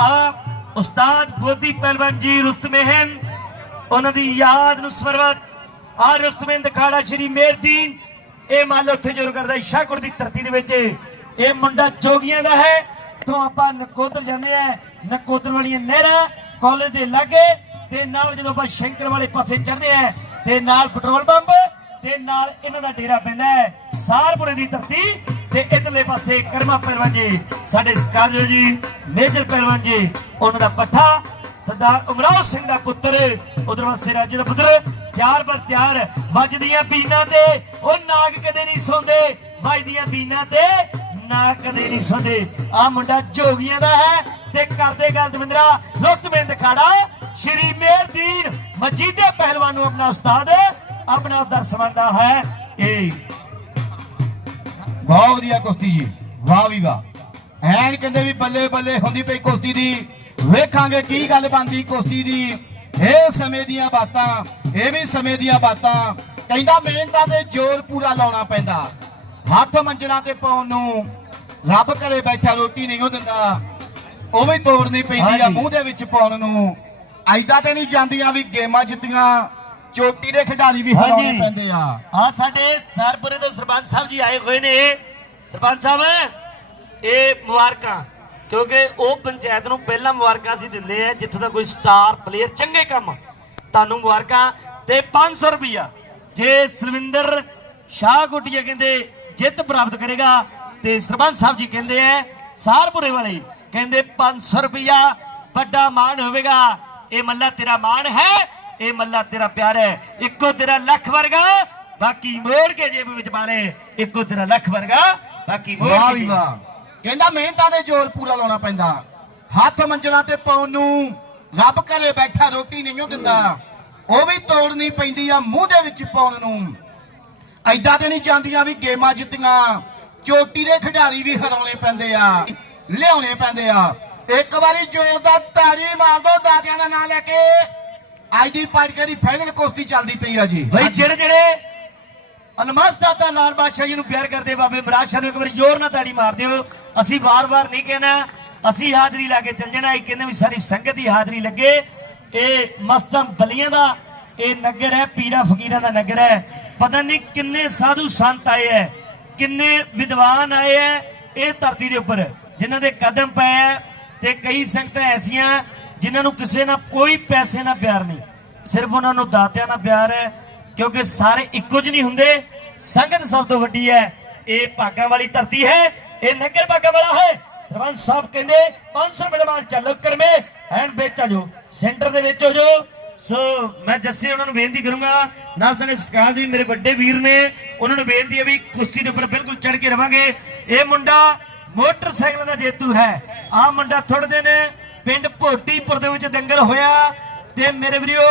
ਆ ਉਸਤਾਦ ਬੋਦੀ ਪਹਿਲਵਾਨ ਜੀ ਰੁਸਤਮਹਿਨ ਉਹਨਾਂ ਦੀ ਯਾਦ ਨੂੰ ਸਮਰਪਿਤ ਆ ਰੁਸਤਮਹਿਨ ਦਿਖਾੜਾ ਸ਼੍ਰੀ ਮੇਰਦੀਨ ਇਹ ਮੰਨ ਉੱਥੇ ਜੁਰ ਕਰਦਾ ਸ਼ਾਹਕੋਟ ਦੀ ਧਰਤੀ ਦੇ ਵਿੱਚ, ਇਹ ਮੁੰਡਾ ਜੋਗੀਆਂ ਦਾ ਹੈ ਤੋਂ ਆਪਾਂ ਨਕੋਦਰ ਜਾਂਦੇ ਆ ਨਕੋਦਰ ਵਾਲੀਆਂ ਨਹਿਰਾਂ ਕਾਲਜ ਦੇ ਲਾਗੇ ਤੇ ਨਾਲ ਜਦੋਂ ਆਪਾਂ ਸ਼ੰਕਰ ਵਾਲੇ ਪਾਸੇ ਚੜਦੇ ਆ ਤੇ ਨਾਲ ਪੈਟਰੋਲ ਪੰਪ ਤੇ ਨਾਲ ਇਹਨਾਂ ਦਾ ਡੇਰਾ ਪੈਂਦਾ ਹੈ, ਸਾਰਪੁਰੇ ਦੀ ਧਰਤੀ ਤੇ ਇਧਰਲੇ ਪਾਸੇ ਕਰਮਾ ਪਹਿਲਵਾਨ ਜੀ, ਸਾਡੇ ਸਤਿਕਾਰਯੋਗ ਜੀ, ਮੇਜਰ ਪਹਿਲਵਾਨ ਜੀ, ਉਹਨਾਂ ਦਾ ਪੱਠਾ, ਸਰਦਾਰ ਉਮਰਾਵ ਸਿੰਘ ਦਾ ਪੁੱਤਰ, ਉਧਰ ਪਾਸੇ ਰਾਜੇ ਦਾ ਪੁੱਤਰ, ਤਿਆਰ ਪਰ ਤਿਆਰ ਵੱਜਦੀਆਂ ਬੀਨਾਂ ਤੇ, ਉਹ ਨਾਗ ਕਦੇ ਨਹੀਂ ਸੌਂਦੇ ਵੱਜਦੀਆਂ ਬੀਨਾਂ ਤੇ, ਨਾਗ ਕਦੇ ਨਹੀਂ ਸੌਂਦੇ। ਆ ਮੁੰਡਾ ਜੋਗੀਆਂ ਦਾ ਹੈ ਤੇ ਕਰਦੇ ਗੱਲ ਦਵਿੰਦਰਾ ਰੁਸਤਮੇਂ ਖਾੜਾ, ਸ਼੍ਰੀ ਮੇਰਦੀਨ ਮਜੀਦੇ ਪਹਿਲਵਾਨ ਨੂੰ ਆਪਣਾ ਉਸਤਾਦ, ਆਪਣਾ ਦਰਸ ਮੰਨਦਾ ਹੈ। ਇਹ ਬਹੁਤ ਵਧੀਆ ਕੁਸ਼ਤੀ ਜੀ ਵਾਹ ਵੀ ਵਾਹ। ਐਨ ਕਹਿੰਦੇ ਵੀ ਬੱਲੇ ਬੱਲੇ ਹੁੰਦੀ ਪਈ ਕੁਸ਼ਤੀ ਦੀ। ਵੇਖਾਂਗੇ ਕੀ ਗੱਲ ਬਣਦੀ ਕੁਸ਼ਤੀ ਦੀ। ਇਹ ਸਮੇਂ ਦੀਆਂ ਬਾਤਾਂ ਇਹ ਵੀ ਸਮੇਂ ਦੀਆਂ ਬਾਤਾਂ। ਕਹਿੰਦਾ ਮਿਹਨਤਾਂ ਤੇ ਜ਼ੋਰ ਪੂਰਾ ਲਾਉਣਾ ਪੈਂਦਾ। ਹੱਥ ਮੰਜਣਾ ਤੇ ਪਾਉਣ ਨੂੰ ਰੱਬ ਘਰੇ ਬੈਠਾ ਰੋਟੀ ਨਹੀਂ ਉਹ ਦਿੰਦਾ। ਉਹ ਵੀ ਤੋੜਨੀ ਪੈਂਦੀ ਆ। ਮੂੰਹ ਦੇ ਵਿੱਚ ਪਾਉਣ ਨੂੰ। ਐਦਾਂ ਤੇ ਨਹੀਂ ਜਾਂਦੀਆਂ ਵੀ ਗੇਮਾਂ ਜਿੱਤੀਆਂ। ਚੋਟੀ ਦੇ ਖਿਡਾਰੀ ਵੀ ਹਰਾਉਣੇ ਹਾਂਜੀ। ਪੈਂਦੇ ਆ। ਆ ਸਾਡੇ ਸਰਪੁਰੇ ਤੋਂ ਸਰਪੰਚ ਸਾਹਿਬ ਜੀ ਆਏ ਹੋਏ ਨੇ। ਸਰਪੰਚ ਸਾਹਿਬ ਇਹ ਮੁਬਾਰਕਾਂ ਕਿਉਂਕਿ ਉਹ ਪੰਚਾਇਤ ਨੂੰ ਪਹਿਲਾਂ ਮੁਬਾਰਕਾਂ ਅਸੀਂ ਦਿੰਦੇ ਆ ਜਿੱਥੋਂ ਦਾ ਕੋਈ ਸਟਾਰ ਪਲੇਅਰ ਚੰਗੇ ਕੰਮ। ਤੁਹਾਨੂੰ ਮੁਬਾਰਕਾਂ ਤੇ 500 ਰੁਪਿਆ ਜੇ ਸਰਵਿੰਦਰ ਸ਼ਾਹ ਗੁੱਟੀਆ ਕਹਿੰਦੇ ਜਿੱਤ ਪ੍ਰਾਪਤ ਕਰੇਗਾ ਤੇ ਸਰਪੰਚ ਸਾਹਿਬ ਜੀ ਕਹਿੰਦੇ ਆ ਸਾਰਪੁਰੇ ਵਾਲੇ ਕਹਿੰਦੇ 500 ਰੁਪਿਆ ਵੱਡਾ ਮਾਣ ਹੋਵੇਗਾ। ਇਹ ਮੱਲਾ ਤੇਰਾ ਮਾਣ ਹੈ। ਇਹ ਮੱਲਾ ਤੇਰਾ ਪਿਆਰ ਹੈ। ਇੱਕੋ ਤੇਰਾ ਲੱਖ ਵਰਗਾ ਬਾਕੀ ਮੋੜ ਕੇ ਜੇਬ ਵਿੱਚ ਪਾਣੇ ਇੱਕੋ ਤੇਰਾ ਲੱਖ ਵਰਗਾ ਬਾਕੀ ਮੋੜ ਵਾਹ ਵੀ ਵਾਹ। ਕਹਿੰਦਾ ਮਿਹਨਤਾਂ ਦੇ ਜ਼ੋਰ ਪੂਰਾ ਲਾਉਣਾ ਪੈਂਦਾ। ਹੱਥ ਮੰਜਲਾਂ ਤੇ ਪਾਉਣ ਨੂੰ ਰੱਬ ਘਰੇ ਬੈਠਾ ਰੋਟੀ ਨਹੀਂ ਦਿੰਦਾ। ਉਹ ਵੀ ਤੋੜਨੀ ਪੈਂਦੀ ਆ ਮੂੰਹ ਦੇ ਵਿੱਚ ਪਾਉਣ ਨੂੰ। ਐਦਾਂ ਤੇ ਨਹੀਂ ਜਾਂਦੀਆਂ ਵੀ ਗੇਮਾਂ ਜਿੱਤੀਆਂ। ਚੋਟੀ ਦੇ ਖਿਡਾਰੀ ਵੀ ਹਰਾਉਣੇ ਪੈਂਦੇ ਆ ਲਿਆਉਣੇ ਪੈਂਦੇ ਆ। ਇੱਕ ਵਾਰੀ ਜ਼ੋਰਦਾਰ ਤਾੜੀ ਮਾਰ ਦੋ ਦਾਦਿਆਂ ਦਾ ਨਾਂ ਲੈ ਕੇ। ਅੱਜ ਦੀ ਪਾਰਟੀ ਫਾਈਨਲ ਕੁਸ਼ਤੀ ਚੱਲਦੀ ਪਈ ਆ ਜੀ। ਬਈ ਜਿਹੜੇ ਜਿਹੜੇ ਅਨਮਸ ਦਾਤਾ ਲਾਲ ਬਾਦਸ਼ਾਹ ਜੀ ਨੂੰ ਪਿਆਰ ਕਰਦੇ ਬਾਬੇ ਮਰਾਜ ਸ਼ਾਹ ਨੂੰ ਇੱਕ ਵਾਰੀ ਜ਼ੋਰ ਨਾਲ ਤਾੜੀ ਮਾਰ ਦਿਓ। ਅਸੀਂ ਵਾਰ-ਵਾਰ ਨਹੀਂ ਕਹਿਣਾ, ਅਸੀਂ ਹਾਜ਼ਰੀ ਲਾ ਕੇ ਚੱਲ ਜਾਣਾ। ਇਹ ਕਹਿੰਦੇ ਵੀ ਸਾਰੀ ਸੰਗਤ ਦੀ ਹਾਜ਼ਰੀ ਲੱਗੇ। ਇਹ ਮਸਤਮ ਬਲੀਆਂ ਦਾ ਇਹ ਨਗਰ ਹੈ, ਪੀਰਾ ਫਕੀਰਾਂ ਦਾ ਨਗਰ ਹੈ। ਪਤਾ ਨਹੀਂ ਕਿੰਨੇ ਸਾਧੂ ਸੰਤ ਆਏ ਹੈ, ਕਿੰਨੇ ਵਿਦਵਾਨ ਆਏ ਹੈ ਇਸ ਧਰਤੀ ਦੇ ਉੱਪਰ, ਜਿਨ੍ਹਾਂ ਦੇ ਕਦਮ ਪਏ ਤੇ ਕਈ ਸੰਗਤਾਂ ਐਸੀਆਂ ਜਿਨ੍ਹਾਂ ਨੂੰ ਕਿਸੇ ਨਾਲ ਕੋਈ ਪੈਸੇ ਨਾਲ ਪਿਆਰ ਨਹੀਂ, ਸਿਰਫ ਉਹਨਾਂ ਨੂੰ ਦਾਤਿਆਂ ਨਾਲ ਪਿਆਰ ਹੈ, ਕਿਉਂਕਿ ਸਾਰੇ ਇੱਕੋ ਜਿਹੇ ਨਹੀਂ ਹੁੰਦੇ। ਸੰਗਤ ਸਭ ਤੋਂ ਵੱਡੀ ਹੈ, ਇਹ ਭਾਗਾਂ ਵਾਲੀ ਧਰਤੀ ਹੈ, ਇਹ ਨਗਰ ਭਾਗਾਂ ਵਾਲਾ ਹੈ। ਸਰਪੰਚ ਸਾਹਿਬ ਕਹਿੰਦੇ 500 ਰੁਪਏ ਮਾਲ ਚੱਲੋ ਕਰਮੇ ਐਂਡ ਵੇਚ ਜੋ ਸੈਂਟਰ ਦੇ ਵਿੱਚ ਹੋ ਜੋ ਸੋ ਮੈਂ ਜੱਸੇ ਉਹਨਾਂ ਨੂੰ ਬੇਨਤੀ ਕਰੂੰਗਾ, ਨਾਲ ਸਾਡੇ ਸਤਿਕਾਰ ਜੀ, ਮੇਰੇ ਵੱਡੇ ਵੀਰ ਨੇ, ਉਹਨਾਂ ਨੂੰ ਬੇਨਤੀ ਹੈ ਵੀ ਕੁਸ਼ਤੀ ਦੇ ਉੱਪਰ ਬਿਲਕੁਲ ਚੜ ਕੇ ਰਵਾਂਗੇ। ਇਹ ਮੁੰਡਾ ਮੋਟਰਸਾਈਕਲ ਦਾ ਜੇਤੂ ਹੈ। ਆਹ ਮੁੰਡਾ ਥੋੜੇ ਦਿਨ ਪਿੰਡ ਭੋਟੀਪੁਰ ਦੇ ਵਿੱਚ ਦੰਗਲ ਹੋਇਆ ਤੇ ਮੇਰੇ ਵੀਰੋ,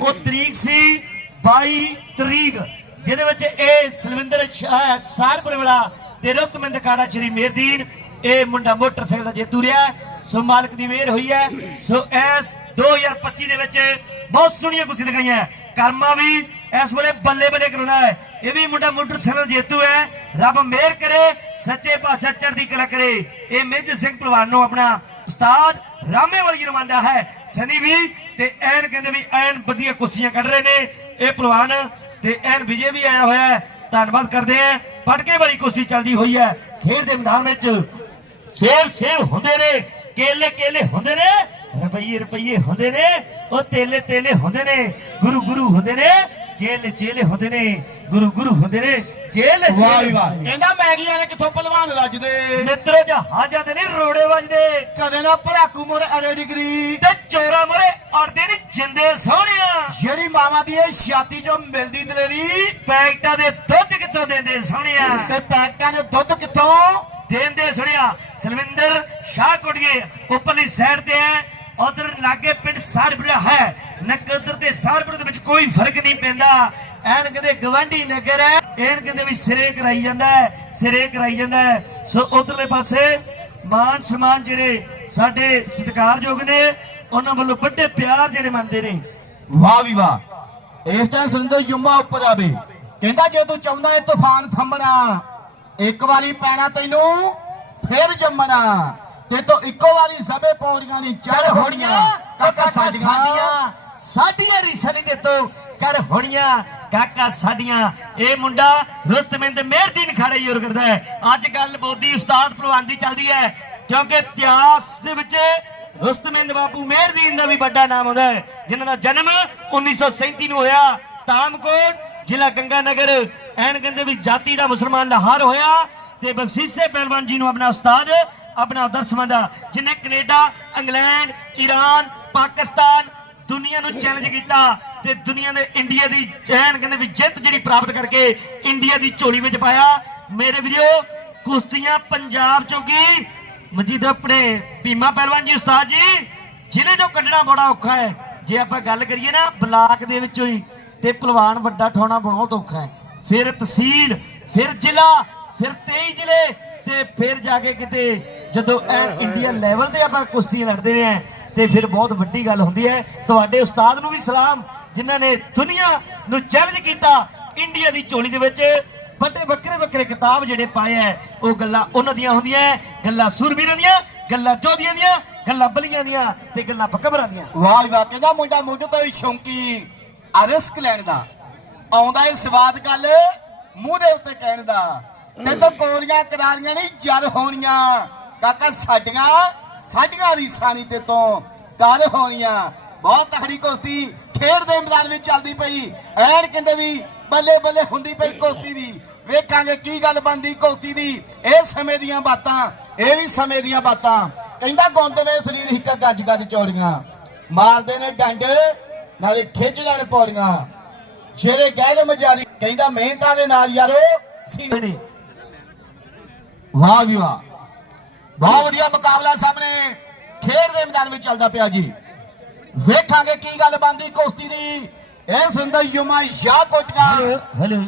ਉਹ ਤਰੀਕ ਸੀ 22 ਤਰੀਕ, ਜਿਹਦੇ ਵਿੱਚ ਇਹ ਸਲਵਿੰਦਰ ਸਾਰਪੁਰ ਵਾਲਾ ਤੇ ਰੁਸਤਮੰਦ ਕਾੜਾ ਸ਼੍ਰੀ ਮੇਰਦੀਨ ਇਹ ਮੁੰਡਾ ਮੋਟਰਸਾਈਕਲ ਦਾ ਜੇਤੂ ਰਿਹਾ। ਸੋ ਮਾਲਕ ਦੀ ਮਿਹਰ ਹੋਈ ਹੈ। ਸੋ ਇਸ 2025 ਦੇ ਵਿੱਚ ਬਹੁਤ ਸੋਹਣੀਆਂ ਕੁਸ਼ਤੀ ਲਗਾਈਆਂ ਕਰਮਾ ਵੀ ਇਸ ਵੇਲੇ ਬੱਲੇ ਬੱਲੇ ਕਰਾਉਂਦਾ ਹੈ। ਇਹ ਵੀ ਮੁੰਡਾ ਮੋਟਰਸਾਈਕਲ ਜੇਤੂ ਹੈ। ਰੱਬ ਮਿਹਰ ਕਰੇ, ਸੱਚੇ ਪਾਤਸ਼ਾਹ ਚੜ੍ਹਦੀ ਕਲਾ ਕਰੇ। ਇਹ ਮੇਜ ਸਿੰਘ ਪਹਿਲਵਾਨ ਨੂੰ ਆਪਣਾ ਉਸਤਾਦ ਰਾਮੇ ਵਾਲੀ ਰਮਾਂਦਾ ਹੈ। ਸਨੀ ਵੀ ਤੇ ਐਨ ਕਹਿੰਦੇ ਵੀ ਐਨ ਵਧੀਆ ਕੁਸ਼ਤੀਆਂ ਕੱਢ ਰਹੇ ਨੇ। ਇਹ ਪਹਿਲਵਾਨ ਤੇ ਐਨ ਵਿਜੇ ਵੀ ਆਇਆ ਹੋਇਆ ਧੰਨਵਾਦ ਕਰਦੇ ਆ ਪਟਕੇ ਵਾਲੀ ਕੁਸ਼ਤੀ ਚੱਲਦੀ ਹੋਈ ਹੈ। ਖੇਡ ਦੇ ਮੈਦਾਨ ਵਿੱਚ ਸੇਬ ਸੇਬ ਹੁੰਦੇ ਨੇ। ਕੇਲੇ ਕੇਲੇ ਹੁੰਦੇ ਨੇ। ਰੁਪਈਏ ਰੁਪਈਏ ਹੁੰਦੇ ਨੇ। ਉਹ ਤੇਲੇ ਤੇਲੇ ਹੁੰਦੇ ਨੇ। ਗੁਰੂ ਗੁਰੂ ਹੁੰਦੇ ਨੇ। ਜੇਲ ਜੇਲੇ ਹੁੰਦੇ ਨੇ ਗੁਰੂ ਗੁਰੂ ਹੁੰਦੇ ਨੇ ਜੇਲ ਵਾਹ ਵੀ ਵਾਹ। ਹੁੰਦੇ ਨੇ। ਕਹਿੰਦਾ ਮੈਗੀਆਂ ਨੇ ਕਿੱਥੋਂ ਪਹਿਲਵਾਨ ਰੱਜਦੇ? ਮਿੱਤਰੋ ਜਹਾਜ਼ਾਂ ਦੇ ਨਹੀਂ ਰੋੜੇ ਵੱਜਦੇ। ਕਦੇ ਨਾ ਭੜਾਕੂ ਮੋਰ ਅੜੇ ਡਿਗਰੀ। ਤੇ ਚੋਰਾ ਮੋਰੇ ਅੜਦੇ ਨਹੀਂ ਜਿੰਦੇ ਸੋਹਣਿਆ। ਜਿਹੜੀ ਮਾਵਾ ਦੀ ਇਹ ਛਾਤੀ ਚੋਂ ਮਿਲਦੀ ਦਲੇਰੀ ਪੈਕਟਾਂ ਦੇ ਦੁੱਧ ਕਿੱਥੋਂ ਦਿੰਦੇ ਸੋਹਣਿਆ? ਤੇ ਪੈਕਟਾਂ ਦੇ ਦੁੱਧ ਕਿੱਥੋਂ? ਦੇਂਦੇ ਸੁਣਿਆ ਸਲਵਿੰਦਰ ਸ਼ਾਹ ਕੋਟੀਏ ਉੱਪਰਲੀ ਸਾਈਡ ਤੇ ਹੈ। ਉਧਰ ਲਾਗੇ ਪਿੰਡ ਸਾਰਪੁਰਾ ਹੈ। ਨਕਦਰ ਤੇ ਸਾਰਪੁਰ ਦੇ ਵਿੱਚ ਕੋਈ ਫ਼ਰਕ ਨਹੀਂ ਪੈਂਦਾ। ਐਨ ਕਹਿੰਦੇ ਗਵਾਂਢੀ ਨਗਰ ਹੈ। ਐਨ ਕਹਿੰਦੇ ਵੀ ਸਿਰੇ ਕਰਾਈ ਜਾਂਦਾ ਹੈ। ਸਿਰੇ ਕਰਾਈ ਜਾਂਦਾ ਹੈ। ਸੋ ਉਧਰਲੇ ਪਾਸੇ ਮਾਨ ਸਮਾਨ ਜਿਹੜੇ ਸਾਡੇ ਸਤਿਕਾਰਯੋਗ ਨੇ, ਉਹਨਾਂ ਵੱਲੋਂ ਵੱਡੇ ਪਿਆਰ ਜਿਹੜੇ ਮੰਨਦੇ ਨੇ। ਵਾਹ ਵੀ ਵਾਹ। ਇਸ ਟਾਈਮ ਸੁਰਿੰਦਰ ਜੁੰਮਾ ਉੱਪਰ ਆਵੇ। ਕਹਿੰਦਾ, ਜੇ ਤੂੰ ਚਾਹੁੰਦਾ ਇਹ ਤੂਫਾਨ ਥੰਮਣਾ, ਇੱਕ ਵਾਰੀ ਪੈਣਾ ਤੈਨੂੰ, ਫਿਰ ਜੰਮਣਾ। ਤੇ ਤੋਂ ਇੱਕੋ ਵਾਰੀ ਸਭੇ ਪੌੜੀਆਂ ਨਹੀਂ ਚੜ ਹੋਣੀਆਂ ਕਾਕਾ ਸਾਡੀਆਂ ਸਾਡੀਆਂ ਸਾਡੀਆਂ ਰੀਸਾਂ ਨਹੀਂ ਦਿੱਤੋ ਕਰ ਹੋਣੀਆਂ ਕਾਕਾ ਸਾਡੀਆਂ। ਇਹ ਮੁੰਡਾ ਰੁਸਤਮਿੰਦ ਮਿਹਰਦੀਨ ਖਾੜਾ ਯੂਰ ਕਰਦਾ ਹੈ। ਅੱਜ ਕੱਲ ਬੋਦੀ ਉਸਤਾਦ ਪ੍ਰਵਾਨ ਦੀ ਚੱਲਦੀ ਹੈ ਕਿਉਂਕਿ ਇਤਿਹਾਸ ਦੇ ਵਿੱਚ ਰੁਸਤਮਿੰਦ ਬਾਪੂ ਮਿਹਰਦੀਨ ਦਾ ਵੀ ਵੱਡਾ ਨਾਮ ਆਉਂਦਾ ਹੈ ਜਿਨ੍ਹਾਂ ਦਾ ਜਨਮ 1937 ਨੂੰ ਹੋਇਆ। ਤਾਮਕੋਟ ਜ਼ਿਲ੍ਹਾ ਗੰਗਾਨਗਰ ਐਨ ਕਹਿੰਦੇ ਵੀ ਜਾਤੀ ਦਾ ਮੁਸਲਮਾਨ ਲਾਹੌਰ ਹੋਇਆ ਤੇ ਬਖਸ਼ੀਸੇ ਪਹਿਲਵਾਨ ਜੀ ਨੂੰ ਆਪਣਾ ਉਸਤਾਦ ਆਪਣਾ ਆਦਰਸ਼ ਮੰਨਦਾ। ਜਿਨੇ ਕੈਨੇਡਾ, ਇੰਗਲੈਂਡ ਈਰਾਨ ਪਾਕਿਸਤਾਨ ਦੁਨੀਆ ਨੂੰ ਚੈਲੰਜ ਕੀਤਾ ਤੇ ਦੁਨੀਆ ਦੇ ਇੰਡੀਆ ਦੀ ਚੈਨ ਕਹਿੰਦੇ ਵੀ ਜਿੱਤ ਜਿਹੜੀ ਪ੍ਰਾਪਤ ਕਰਕੇ ਇੰਡੀਆ ਦੀ ਝੋਲੀ ਵਿੱਚ ਪਾਇਆ। ਮੇਰੇ ਵੀਰੋ, ਕੁਸ਼ਤੀਆਂ ਪੰਜਾਬ ਚੋਂ ਕੀ ਮਜੀਦ ਆਪਣੇ ਭੀਮਾ ਪਹਿਲਵਾਨ ਜੀ, ਉਸਤਾਦ ਜੀ, ਜ਼ਿਲ੍ਹੇ ਚੋਂ ਕੱਢਣਾ ਬੜਾ ਔਖਾ ਹੈ। ਜੇ ਆਪਾਂ ਗੱਲ ਕਰੀਏ ਨਾ ਬਲਾਕ ਦੇ ਵਿੱਚੋਂ ਹੀ ਤੇ ਪਹਿਲਵਾਨ ਵੱਡਾ ਠਾਉਣਾ ਬਹੁਤ ਔਖਾ ਹੈ। ਫਿਰ ਤਹਿਸੀਲ, ਫਿਰ ਜ਼ਿਲ੍ਹਾ, ਫਿਰ 23 ਜ਼ਿਲ੍ਹੇ ਤੇ ਫਿਰ ਜਾ ਕੇ ਕਿਤੇ ਜਦੋਂ ਐਨ ਇੰਡੀਆ ਲੈਵਲ ਤੇ ਆਪਾਂ ਕੁਸ਼ਤੀਆਂ ਲੜਦੇ ਨੇ ਤੇ ਫਿਰ ਬਹੁਤ ਵੱਡੀ ਗੱਲ ਹੁੰਦੀ ਹੈ। ਤੁਹਾਡੇ ਉਸਤਾਦ ਨੂੰ ਵੀ ਸਲਾਮ ਜਿਨ੍ਹਾਂ ਨੇ ਦੁਨੀਆ ਨੂੰ ਚੈਲੰਜ ਕੀਤਾ ਇੰਡੀਆ ਦੀ ਝੋਲੀ ਦੇ ਵਿੱਚ। ਵੱਡੇ ਵੱਖਰੇ ਵੱਖਰੇ ਕਿਤਾਬ ਜਿਹੜੇ ਪਾਏ ਐ ਉਹ ਗੱਲਾਂ ਉਹਨਾਂ ਦੀਆਂ ਹੁੰਦੀਆਂ ਗੱਲਾਂ ਸੁਰਬੀਰਾਂ ਦੀਆਂ ਗੱਲਾਂ ਜੋਧੀਆਂ ਦੀਆਂ ਗੱਲਾਂ ਬਲੀਆਂ ਦੀਆਂ ਤੇ ਗੱਲਾਂ ਬਕਬਰਾਂ ਦੀਆਂ। ਵਾਹ ਵਾਹ ਕਹਿੰਦਾ ਮੁੰਡਾ ਮੁੰਡੇ ਤੋਂ ਸ਼ੌਂਕੀ ਆ ਰਿਸਕ ਲੈਣ ਦਾ। ਆਉਂਦਾ ਇਹ ਸਵਾਦ ਗੱਲ ਮੂੰਹ ਦੇ ਉੱਤੇ ਕਹਿਣ ਦਾ। ਤੇ ਤੋਂ ਕੋਰੀਆਂ ਕਰਾਰੀਆਂ ਨਹੀਂ ਜਰ ਹੋਣੀਆਂ। ਕਾਕਾ ਸਾਡੀਆਂ ਸਾਡੀਆਂ ਰੀਸਾਂ ਨਹੀਂ ਤੇ ਤੋਂ ਕਰ ਹੋਣੀਆਂ ਬਹੁਤ ਤਕੜੀ ਕੁਸ਼ਤੀ ਖੇਡ ਦੇ ਮੈਦਾਨ ਵਿੱਚ ਚੱਲਦੀ ਪਈ। ਐਨ ਕਹਿੰਦੇ ਵੀ ਬੱਲੇ ਬੱਲੇ ਹੁੰਦੀ ਪਈ ਕੁਸ਼ਤੀ ਦੀ। ਵੇਖਾਂਗੇ ਕੀ ਗੱਲ ਬਣਦੀ ਕੁਸ਼ਤੀ ਦੀ। ਇਹ ਸਮੇਂ ਦੀਆਂ ਬਾਤਾਂ ਇਹ ਵੀ ਸਮੇਂ ਦੀਆਂ ਬਾਤਾਂ। ਕਹਿੰਦਾ ਗੁੰਦਵੇ ਸਰੀਰ ਹਿੱਕ ਗੱਜ ਗੱਜ ਚੌੜੀਆਂ। ਮਾਰਦੇ ਨੇ ਡੰਡ ਨਾਲੇ ਖਿੱਚ ਲੈਣ ਪੌੜੀਆਂ। ਜਿਹੜੇ ਗਹਿਲ ਮਜਾਰੀ ਕਹਿੰਦਾ ਮਿਹਨਤਾਂ ਦੇ ਨਾਲ ਯਾਰੋ ਸੀ ਨੇ ਵਾਹ ਵੀ ਵਾਹ। ਬਹੁਤ ਵਧੀਆ ਮੁਕਾਬਲਾ ਸਾਹਮਣੇ। ਖੇਡ ਦੇ ਮੈਦਾਨ ਵਿੱਚ ਚੱਲਦਾ ਪਿਆ ਜੀ। ਵੇਖਾਂਗੇ ਕੀ ਗੱਲ ਬਣਦੀ ਕੁਸ਼ਤੀ ਦੀ। ਇਹ ਸੁੰਦਰ ਯੁਮਾ Shah ਕੋਟਕਾ। Hello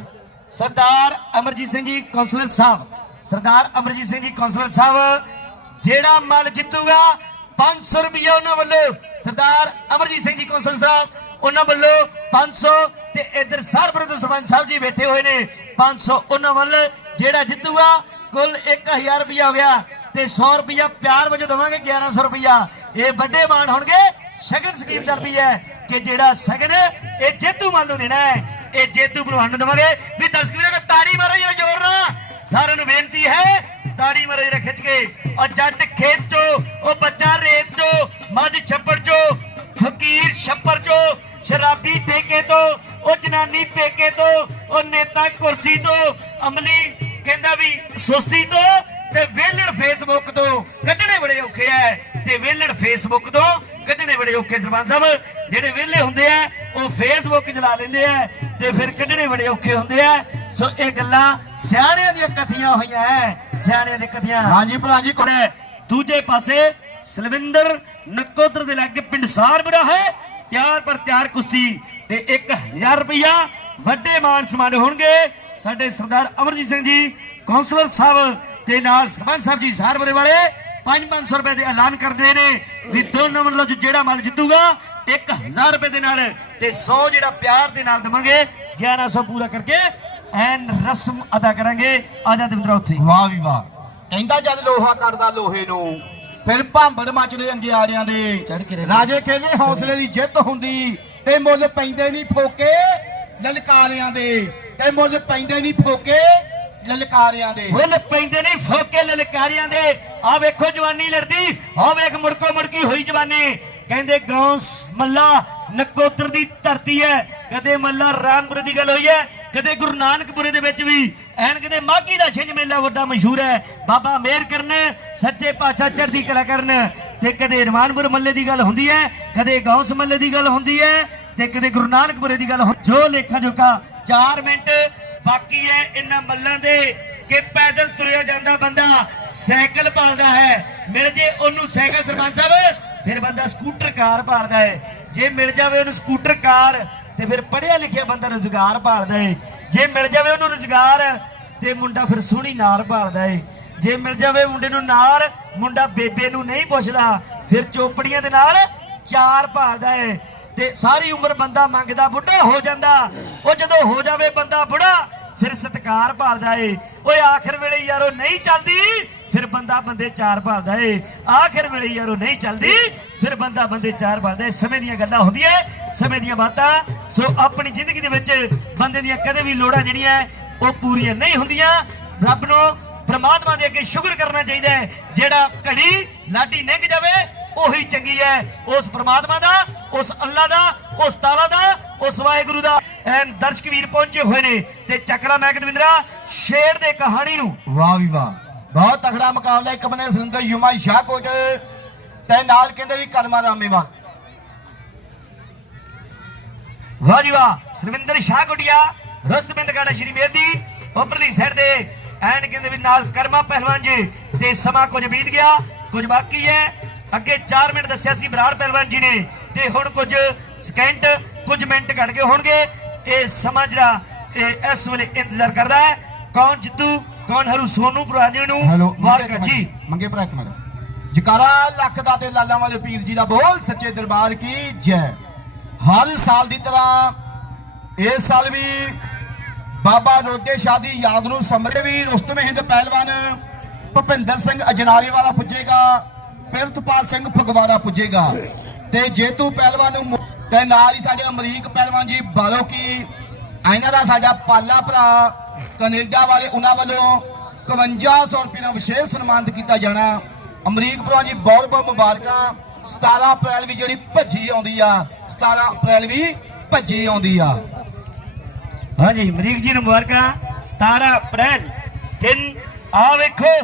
Sardar Amarjit Singh ji, councillor Sahib. Sardar Amarjit Singh ji, councillor Sahib, ਜਿਹੜਾ ਮਲ ਜਿੱਤੂਗਾ 500 ਰੁਪਏ ਉਹਨਾਂ ਵੱਲੋਂ। ਸਰਦਾਰ ਅਮਰਜੀਤ ਸਿੰਘ ਜੀ, ਕੌਂਸਲਰ ਸਾਹਿਬ, ਉਹਨਾਂ ਵੱਲੋਂ 500 ਤੇ ਇਧਰ ਸਰਬਰਤ ਸਰਪੰਚ ਸਾਹਿਬ ਜੀ ਬੈਠੇ ਹੋਏ ਨੇ। 500 ਉਹਨਾਂ ਵੱਲ ਜਿਹੜਾ ਜਿੱਤੂਗਾ, ਕੁੱਲ 1000 ਰੁਪਇਆ ਹੋ ਗਿਆ। ਤੇ 100 ਰੁਪਇਆ ਪਿਆਰ ਵਜੋਂ ਦਵਾਂਗੇ 1100 ਰੁਪਇਆ ਇਹ ਵੱਡੇ ਮਾਣ ਹੋਣਗੇ। ਸ਼ਗਨ ਸਕੀਮ ਚੱਲਦੀ ਹੈ ਕਿ ਜਿਹੜਾ ਸ਼ਗਨ ਇਹ ਜੇਤੂ ਮੰਨ ਨੂੰ ਦੇਣਾ ਹੈ। ਇਹ ਜੇਤੂ ਭਲਵਾਨ ਨੂੰ ਦੇਵਾਂਗੇ। ਵੀ ਦਰਸ਼ਕ ਵੀਰਾਂ ਕੋ ਤਾੜੀ ਮਾਰੋ, ਜਰਾ ਜ਼ੋਰ ਨਾਲ। ਸਾਰਿਆਂ ਨੂੰ ਬੇਨਤੀ ਹੈ, ਤਾੜੀ ਮਾਰੋ ਜਰਾ ਖਿੱਚ ਕੇ। ਔਰ ਜੱਟ ਖੇਤ ਚੋ, ਉਹ ਬੱਚਾ ਰੇਤ ਚੋ, ਮੱਝ ਛੱਪੜ ਚੋ, ਫਕੀਰ ਛੱਪੜ ਚੋ, ਸ਼ਰਾਬੀ ਪੇਕੇ ਤੋਂ, ਉਹ ਜਨਾਨੀ ਪੇਕੇ ਤੋਂ, ਉਹ ਨੇਤਾ ਕੁਰਸੀ ਤੋਂ, ਅਮਲੀ ਕਹਿੰਦਾ ਵੀ ਸੁਸਤੀ ਤੋਂ ਤੇ ਵੇਲੜ ਫੇਸਬੁੱਕ ਤੋਂ ਕੱਢਣੇ ਬੜੇ ਔਖੇ ਐ ਤੇ ਵੇਲੜ ਫੇਸਬੁੱਕ ਤੋਂ ਕੱਢਣੇ ਬੜੇ ਔਖੇ ਸਰਪੰਚ ਸਾਹਿਬ। ਜਿਹੜੇ ਵਿਹਲੇ ਹੁੰਦੇ ਆ ਉਹ ਫੇਸਬੁੱਕ ਚਲਾ ਲੈਂਦੇ ਆ ਤੇ ਫਿਰ ਕੱਢਣੇ ਬੜੇ ਔਖੇ ਹੁੰਦੇ ਆ। ਸੋ ਇਹ ਗੱਲਾਂ ਸਿਆਣਿਆਂ ਦੀਆਂ ਕਥੀਆਂ ਹੋਈਆਂ ਐ। ਸਿਆਣਿਆਂ ਦੀਆਂ ਕਥੀਆਂ। ਹਾਂਜੀ ਭਰਾ ਜੀ ਹੈ ਦੂਜੇ ਪਾਸੇ ਸਲਵਿੰਦਰ ਨਕੋਦਰ ਦੇ ਲਾਗੇ ਪਿੰਡ ਸਾਰਬੜਾ ਹੈ। ਤਿਆਰ ਪਰ ਤਿਆਰ ਕੁਸ਼ਤੀ ਤੇ 1000 ਰੁਪਇਆ ਵੱਡੇ ਮਾਨ ਸਨਮਾਨ ਹੋਣਗੇ। ਸਾਡੇ ਸਰਦਾਰ ਅਮਰਜੀਤ ਸਿੰਘ ਜੀ ਕੌਂਸਲਰ ਸਾਹਿਬ ਤੇ ਨਾਲ ਸਰਪੰਚ ਸਾਹਿਬ ਜੀ ਸਾਰਬੜੇ ਵਾਲੇ 5-500 ਰੁਪਏ ਦੇ ਐਲਾਨ ਕਰਦੇ ਨੇ। ਵੀ ਦੋਨੋਂ ਵੱਲੋਂ ਜੋ ਜਿਹੜਾ ਮਾਲ ਜਿੱਤੂਗਾ 1000 ਰੁਪਏ ਦੇ ਨਾਲ ਤੇ 100 ਜਿਹੜਾ ਪਿਆਰ ਦੇ ਨਾਲ ਦੇਵਾਂਗੇ 1100 ਪੂਰਾ ਕਰਕੇ ਐਨ ਰਸਮ ਅਦਾ ਕਰਾਂਗੇ। ਆਜਾ ਦਵਿੰਦਰਾ ਉੱਥੇ। ਵਾਹ ਵੀ ਵਾਹ। ਕਹਿੰਦਾ ਜਦ ਲੋਹਾ ਕੱਢਦਾ ਲੋਹੇ ਨੂੰ ਫਿਰ ਭਾਂਬੜ ਮਚਦੇ ਅੰਗਿਆੜਿਆਂ ਦੇ। ਰਾਜੇ ਕਹਿੰਦੇ ਹੌਸਲੇ ਦੀ ਜਿੱਤ ਹੁੰਦੀ ਤੇ ਮੁੱਲ ਪੈਂਦੇ ਨਹੀਂ ਫੋਕੇ ਲਲਕਾਰਿਆਂ ਦੇ। ਤੇ ਮੁੱਲ ਪੈਂਦੇ ਨਹੀਂ ਫੋਕੇ ਲਲਕਾਰਿਆਂ ਦੇ। ਫੁੱਲ ਪੈਂਦੇ ਨਹੀਂ ਫੋਕੇ ਲਲਕਾਰਿਆਂ ਦੇ। ਆ ਵੇਖੋ ਜਵਾਨੀ ਲੜਦੀ। ਆ ਵੇਖ ਮੁੜਕੋ ਮੁੜਕੀ ਹੋਈ ਜਵਾਨੀ। ਕਹਿੰਦੇ ਗਾਉਂ ਮੱਲਾ ਨਕੋਦਰ ਦੀ ਧਰਤੀ ਹੈ। ਕਦੇ ਮੱਲਾ ਰਾਮਪੁਰ ਦੀ ਗੱਲ ਹੋਈ ਹੈ, ਕਦੇ ਗੁਰੂ ਨਾਨਕਪੁਰੇ ਦੇ ਵਿੱਚ ਵੀ। ਐਨ ਕਦੇ ਮਾਗੀ ਦਾ ਛਿੰਝ ਮੇਲਾ ਵੱਡਾ ਮਸ਼ਹੂਰ ਹੈ। ਬਾਬਾ ਮੇਰ ਕਰਨ, ਸੱਚੇ ਪਾਤਸ਼ਾਹ ਚੜ੍ਹਦੀ ਕਲਾ ਕਰਨ। ਤੇ ਕਦੇ ਰਮਾਨਪੁਰ ਮੱਲੇ ਦੀ ਗੱਲ ਹੁੰਦੀ ਹੈ, ਕਦੇ ਗੌਂਸ ਮੱਲੇ ਦੀ ਗੱਲ ਹੁੰਦੀ ਹੈ, ਤੇ ਕਦੇ ਗੁਰੂ ਨਾਨਕਪੁਰੇ ਦੀ ਗੱਲ ਜੋ ਲੇਖਾ ਜੋਖਾ 4 ਮਿੰਟ ਬਾਕੀ ਹੈ ਇਹਨਾਂ ਮੱਲਾਂ ਦੇ ਕਿ ਪੈਦਲ ਤੁਰਿਆ ਜਾਂਦਾ ਬੰਦਾ ਸਾਈਕਲ ਭਾਲਦਾ ਹੈ। ਮਿਲ ਜੇ ਉਹਨੂੰ ਸਾਈਕਲ ਸਰਪੰਚ ਸਾਹਿਬ, ਫਿਰ ਬੰਦਾ ਸਕੂਟਰ ਕਾਰ ਭਾਲਦਾ ਹੈ। ਜੇ ਮਿਲ ਜਾਵੇ ਉਹਨੂੰ ਸਕੂਟਰ ਕਾਰ, ਤੇ ਫਿਰ ਪੜ੍ਹਿਆ ਲਿਖਿਆ ਬੰਦਾ ਰੁਜ਼ਗਾਰ ਭਾਲਦਾ ਹੈ। ਜੇ ਮਿਲ ਜਾਵੇ ਉਹਨੂੰ ਰੁਜ਼ਗਾਰ, ਤੇ ਮੁੰਡਾ ਫਿਰ ਸੋਹਣੀ ਨਾਰ ਭਾਲਦਾ ਹੈ। ਜੇ ਮਿਲ ਜਾਵੇ ਮੁੰਡੇ ਨੂੰ ਨਾਰ, ਮੁੰਡਾ ਬੇਬੇ ਨੂੰ ਨਹੀਂ ਪੁੱਛਦਾ, ਫਿਰ ਚੋਪੜੀਆਂ ਦੇ ਨਾਲ ਚਾਰ ਭਾਲਦਾ ਹੈ। ਤੇ ਸਾਰੀ ਉਮਰ ਬੰਦਾ ਮੰਗਦਾ ਬੁੱਢਾ ਹੋ ਜਾਂਦਾ। ਉਹ ਜਦੋਂ ਹੋ ਜਾਵੇ ਬੰਦਾ ਬੁੜਾ ਫਿਰ ਸਤਕਾਰ ਭਾਲਦਾ ਏ। ਓਏ ਆਖਰ ਵੇਲੇ ਯਾਰੋ ਨਹੀਂ ਚੱਲਦੀ, ਫਿਰ ਬੰਦਾ ਬੰਦੇ ਚਾਰ ਭਾਲਦਾ ਏ। ਆਖਰ ਵੇਲੇ ਯਾਰੋ ਨਹੀਂ ਚੱਲਦੀ, ਫਿਰ ਬੰਦਾ ਬੰਦੇ ਚਾਰ ਭਾਲਦਾ ਏ। ਸਮੇਂ ਦੀਆਂ ਗੱਲਾਂ ਹੁੰਦੀਆਂ ਸਮੇਂ ਦੀਆਂ ਬਾਤਾਂ। ਸੋ ਆਪਣੀ ਜ਼ਿੰਦਗੀ ਦੇ ਵਿੱਚ ਬੰਦੇ ਦੀਆਂ ਕਦੇ ਵੀ ਲੋੜਾਂ ਜਿਹੜੀਆਂ ਉਹ ਪੂਰੀਆਂ ਨਹੀਂ ਹੁੰਦੀਆਂ। ਰੱਬ ਨੂੰ ਪ੍ਰਮਾਤਮਾ ਦੇ ਅੱਗੇ ਸ਼ੁਕਰ ਕਰਨਾ ਚਾਹੀਦਾ ਹੈ ਜਿਹੜਾ ਘੜੀ ਲਾਡੀ ਨਿੰਗ ਜਾਵੇ ਉਹੀ ਚੰਗੀ ਹੈ। ਉਸ ਪ੍ਰਮਾਤਮਾ ਦਾ ਉਸ ਅੱਲਾ ਦਾ ਉਸ ਤਾਲਾ ਦਾ ਉਸ ਵਾਹਿਗੁਰੂ ਦਾ। ਐਨ ਦਰਸ਼ਕ ਵੀਰ ਪਹੁੰਚੇ ਹੋਏ ਨੇ ਤੇ ਚੱਕਰਾ ਮੈਂ ਸ਼ੇਰ ਦੇ ਕਹਾਣੀ ਨੂੰ। ਵਾਹ ਵੀ ਵਾਹ। ਬਹੁਤ ਤਕੜਾ ਮੁਕਾਬਲਾ ਇੱਕ ਬਨੇ ਸਿੰਧ ਯੁਮਾ ਸ਼ਾਹਕੋਟ ਤੇ ਨਾਲ ਕਹਿੰਦੇ ਵੀ ਕਰਮਾ ਰਾਮੇਵਾਲ ਵਾਹ ਜੀ ਵਾਹ ਸਰਵਿੰਦਰ ਸ਼ਾਹ ਕੋਟਿਆ ਰਸਤਬਿੰਦ ਕਾੜਾ ਸ਼੍ਰੀ ਮੇਦੀ ਉਪਰਲੀ ਸਾਈਡ ਤੇ ਐਨ ਕਹਿੰਦੇ ਵੀ ਨਾਲ ਕਰਮਾ ਪਹਿਲਵਾਨ ਜੀ ਤੇ ਸਮਾਂ ਕੁਝ ਬੀਤ ਗਿਆ ਕੁਝ ਬਾਕੀ ਹੈ। ਅੱਗੇ 4 ਮਿੰਟ ਦੱਸਿਆ ਸੀ ਬਰਾੜ ਪਹਿਲਵਾਨ ਜੀ ਨੇ ਤੇ ਹੁਣ ਕੁਝ ਸਕਿੰਟ ਕੁਝ ਮਿੰਟ ਘਟ ਗਏ ਹੋਣਗੇ। ਇਹ ਸਮਾਂ ਜਿਹੜਾ ਇਹ ਇਸ ਵੇਲੇ ਇੰਤਜ਼ਾਰ ਕਰਦਾ ਹੈ। ਕੌਣ ਜਿੱਤੂ ਕੌਣ ਹਰੂ ਸੋਨੂ ਪੁਰਾਣੇ ਨੂੰ? ਵਾਰਕਾ ਜੀ। ਮੰਗੇ ਭਰਾ ਇੱਕ ਮਿੰਟ। ਜਕਾਰਾ ਲੱਖ ਦਾ ਤੇ ਲਾਲਾਂ ਵਾਲੇ ਪੀਰ ਜੀ ਦਾ ਬੋਲ ਸੱਚੇ ਦਰਬਾਰ ਕੀ ਜੈ। ਹਰ ਸਾਲ ਦੀ ਤਰ੍ਹਾਂ ਇਸ ਸਾਲ ਵੀ ਬਾਬਾ ਰੋਡੇ ਸ਼ਾਹ ਦੀ ਯਾਦ ਨੂੰ ਸਮਰੇ ਵੀ ਰੁਸਤਮ ਹਿੰਦ ਪਹਿਲਵਾਨ ਭੁਪਿੰਦਰ ਸਿੰਘ ਅਜਨਾਲੇ ਵਾਲਾ ਪੁੱਜੇਗਾ। ਪਿਰਤਪਾਲ ਸਿੰਘ ਫਗਵਾੜਾ ਪੁੱਜੇਗਾ। ਤੇ ਜੇਤੂ ਪਹਿਲਵਾਨ ਨੂੰ ਤੇ ਨਾਲ ਹੀ ਸਾਡੇ ਅਮਰੀਕ ਪਹਿਲਵਾਨ ਜੀ ਬਾਲੋ ਕੀ ਇਹਨਾਂ ਦਾ ਸਾਡਾ ਪਾਲਾ ਭਰਾ ਕੈਨੇਡਾ ਵਾਲੇ ਉਹਨਾਂ ਵੱਲੋਂ 5100 ਰੁਪਏ ਨਾਲ ਵਿਸ਼ੇਸ਼ ਸਨਮਾਨਿਤ ਕੀਤਾ ਜਾਣਾ। ਅਮਰੀਕ ਭਰਾ ਜੀ, ਬਹੁਤ ਬਹੁਤ ਮੁਬਾਰਕਾਂ। 17 ਅਪ੍ਰੈਲ ਵੀ ਜਿਹੜੀ ਭੱਜੀ ਆਉਂਦੀ ਆ 17 ਅਪ੍ਰੈਲ ਵੀ ਭੱਜੀ ਆਉਂਦੀ ਆ। ਹਾਂਜੀ, ਅਮਰੀਕ ਜੀ ਨੂੰ ਮੁਬਾਰਕਾਂ। 17 ਅਪ੍ਰੈਲ ਦਿਨ ਆ ਵੇਖੋ,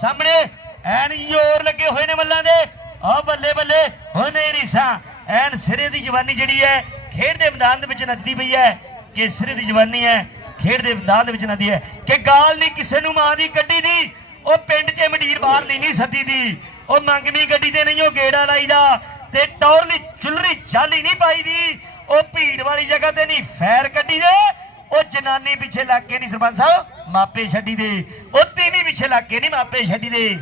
ਸਾਹਮਣੇ ਐਨ ਜ਼ੋਰ ਲੱਗੇ ਹੋਏ ਨੇ ਮੱਲਾਂ ਦੇ। ਆ ਬੱਲੇ ਬੱਲੇ ਹੋਨੇ ਰੀਸਾ। ਐਨ ਸਿਰੇ ਦੀ ਜਵਾਨੀ ਜਿਹੜੀ ਹੈ, ਖੇਡ ਦੇ ਮੈਦਾਨ ਦੇ ਵਿੱਚ ਨੱਚਦੀ ਪਈ ਹੈ। ਕਿ ਸਿਰੇ ਦੀ ਜਵਾਨੀ ਹੈ, ਖੇਡ ਦੇ ਮੈਦਾਨ ਦੇ ਵਿੱਚ ਨੱਚਦੀ ਹੈ। ਕਿ ਗਾਲ ਨਹੀਂ ਕਿਸੇ ਨੂੰ ਮਾਂ ਦੀ ਕੱਢੀ ਦੀ। ਉਹ ਪਿੰਡ 'ਚ ਮੰਡੀਰ ਬਾਹਰ ਲਈ ਨਹੀਂ ਸੱਦੀ ਦੀ। ਉਹ ਮੰਗਵੀਂ ਗੱਡੀ ਤੇ ਨਹੀਂ, ਉਹ ਗੇੜਾ ਲਾਈਦਾ। ਤੇ ਟੌਰਲੀ ਚੁੱਲਰੀ ਚਾਲੀ ਨਹੀਂ ਪਾਈ ਦੀ। ਉਹ ਭੀੜ ਵਾਲੀ ਜਗ੍ਹਾ ਤੇ ਨਹੀਂ, ਫੈਰ ਕੱਢੀ ਦੇ। ਉਹ ਜਨਾਨੀ ਪਿੱਛੇ ਲੱਗ ਕੇ ਨਹੀਂ ਸਰਪੰਚ ਸਾਹਿਬ, ਮਾਪੇ ਛੱਡੀ ਦੇ। ਉਹ ਤੀਵੀਂ ਪਿੱਛੇ ਲੱਗ ਕੇ ਨਹੀਂ ਮਾਪੇ ਛੱਡੀ ਦੇ।